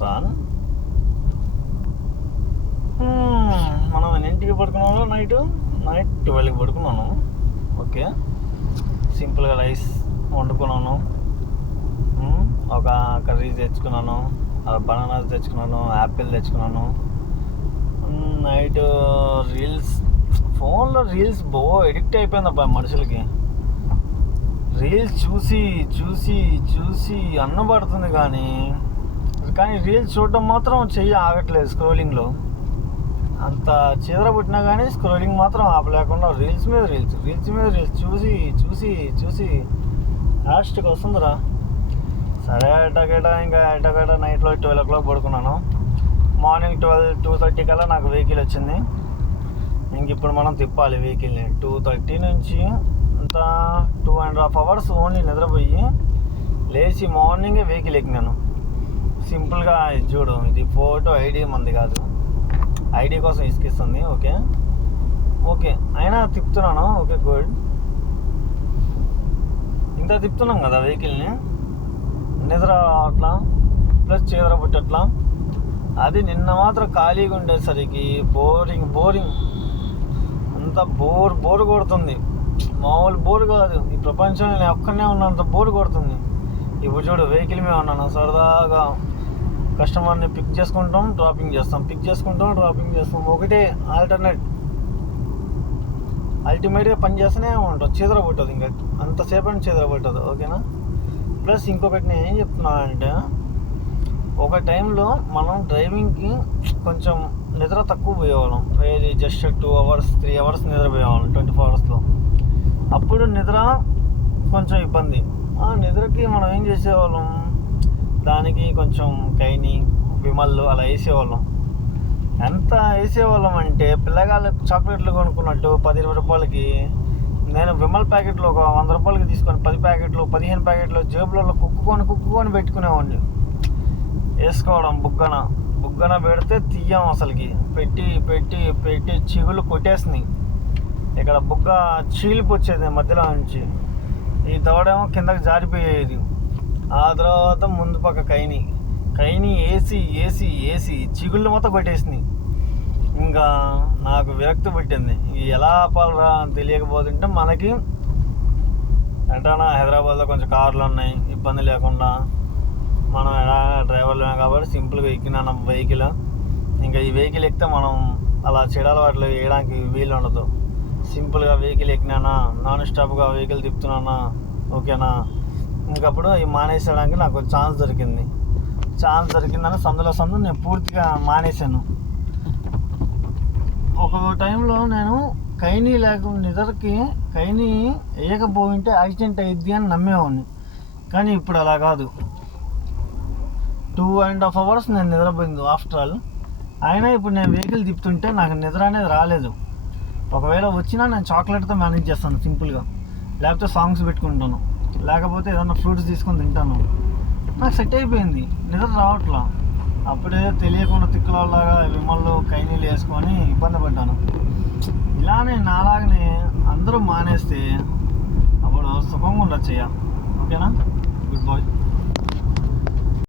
Sir. మనం ఎన్నింటికి పడుకున్నాను? నైట్ 12కి పడుకున్నాను. ఓకే, సింపుల్గా రైస్ వండుకున్నాను, ఒక కర్రీ తెచ్చుకున్నాను, బనానాస్ తెచ్చుకున్నాను, యాపిల్ తెచ్చుకున్నాను. నైట్ రీల్స్, ఫోన్లో రీల్స్ ఎడిక్ట్ అయిపోయింది అబ్బా మనుషులకి. రీల్స్ చూసి చూసి చూసి అన్నపడుతుంది, కానీ రీల్స్ చూడటం మాత్రం చెయ్యి ఆగట్లేదు. స్క్రోలింగ్లో అంత చీదర పుట్టినా కానీ స్క్రోలింగ్ మాత్రం ఆపలేకుండా రీల్స్ మీద రీల్స్ చూసి చూసి చూసి లాస్ట్కి వస్తుందిరా. సరే ఎటగట నైట్లో 12 o'clock పడుకున్నాను. మార్నింగ్ 2:30 కల్లా నాకు వెహికల్ వచ్చింది. ఇంక ఇప్పుడు మనం తిప్పాలి వెహికల్ని. 2:30 నుంచి అంతా 2.5 hours ఓన్లీ నిద్రపోయి లేచి మార్నింగే వెహికల్ ఎక్కినాను. సింపుల్గా ఇది చూడు, ఇది ఫోటో ఐడి మంది కాదు, ఐడి కోసం ఇసుకిస్తుంది. ఓకే అయినా తిప్పుతున్నాను. Okay, good. ఇంత తిప్పుతున్నాం కదా వెహికల్ని, నిద్ర అట్లా ప్లస్ చీదర పుట్టట్లా. అది నిన్న మాత్రం ఖాళీగా ఉండేసరికి బోరింగ్ అంతా బోర్ కొడుతుంది. మామూలు బోర్ కాదు, ఈ ప్రపంచంలో నేను ఒక్కనే ఉన్నంత బోర్ కొడుతుంది. ఇప్పుడు చూడు, వెహికల్ మీద ఉన్నాను, సరదాగా కస్టమర్ని పిక్ చేసుకుంటాం, డ్రాపింగ్ చేస్తాం. ఒకటే అల్టిమేట్గా పని చేస్తూనే ఉంటాం. చీదర పుట్టదు, ఇంకా అంతసేపు అని చీదర పుట్టదు. ఓకేనా? ప్లస్ ఇంకొకటి నేను ఏం చెప్తున్నా అంటే, ఒక టైంలో మనం డ్రైవింగ్కి కొంచెం నిద్ర తక్కువ పోయేవాళ్ళం. జస్ట్ 2 hours 3 hours నిద్రపోయేవాళ్ళం 24 hours. అప్పుడు నిద్ర కొంచెం ఇబ్బంది. ఆ నిద్రకి మనం ఏం చేసేవాళ్ళం, దానికి కొంచెం కైని విమల్లు అలా వేసేవాళ్ళం. ఎంత వేసేవాళ్ళం అంటే, పిల్లగాళ్ళకి చాక్లెట్లు కొనుక్కున్నట్టు 10-20 రూపాయలకి నేను విమల్ ప్యాకెట్లు ఒక 100 రూపాయలకి తీసుకొని 10 ప్యాకెట్లు 15 ప్యాకెట్లు జేబులలో కుక్కుకొని పెట్టుకునేవాడిని. వేసుకోవడం బుగ్గన పెడితే తీయం అసలుకి. పెట్టి చిగులు కొట్టేసినాయి. ఇక్కడ బుగ్గ చీలిపోచ్చేది మధ్యలో నుంచి, ఈ దవడేమో కిందకి జారిపోయేది. ఆ తర్వాత ముందు పక్క కైని వేసి చిగుళ్ళు మొత్తం కొట్టేసినాయి. ఇంకా నాకు విరక్తి పుట్టింది. ఎలా ఆపాలరా అని తెలియకపోతుంటే, మనకి ఎటైనా హైదరాబాద్లో కొంచెం కార్లు ఉన్నాయి, ఇబ్బంది లేకుండా మనం ఎలా డ్రైవర్లు కాబట్టి సింపుల్గా ఎక్కినా వెహికల్. ఇంకా ఈ వెహికల్ ఎక్కితే మనం అలా చెడలవాట్లు వేయడానికి వీలు ఉండదు. సింపుల్గా వెహికల్ ఎక్కినానా, నాన్ స్టాప్గా వెహికల్ తిప్పుతున్నానా, ఓకేనా? ఇంకప్పుడు ఈ మానేసేయడానికి నాకు ఛాన్స్ దొరికిందని సందు నేను పూర్తిగా మానేశాను. ఒక టైంలో నేను కైనీ లేకుండా నిద్రకి కైనీ వేయకపోయింటే యాక్సిడెంట్ అయ్యిద్ది అని నమ్మేవాడిని. కానీ ఇప్పుడు అలా కాదు. 2.5 hours నేను నిద్రపోయింది ఆఫ్టర్ ఆల్. అయినా ఇప్పుడు నేను వెహికల్ తిప్పుతుంటే నాకు నిద్ర అనేది రాలేదు. ఒకవేళ వచ్చినా నేను చాక్లెట్తో మేనేజ్ చేస్తాను సింపుల్గా, లేకపోతే సాంగ్స్ పెట్టుకుంటాను, లేకపోతే ఏదన్నా ఫ్రూట్స్ తీసుకొని తింటాను. నాకు సెట్ అయిపోయింది, నిద్ర రావట్లా. అప్పుడే తెలియకుండా తిక్కలలాగా విమల్లో కైనీలు వేసుకొని ఇబ్బంది పడ్డాను. ఇలానే నాలాగనే అందరూ మానేస్తే అప్పుడు సుఖంగా ఉండొచ్చు. ఓకేనా? Good bye.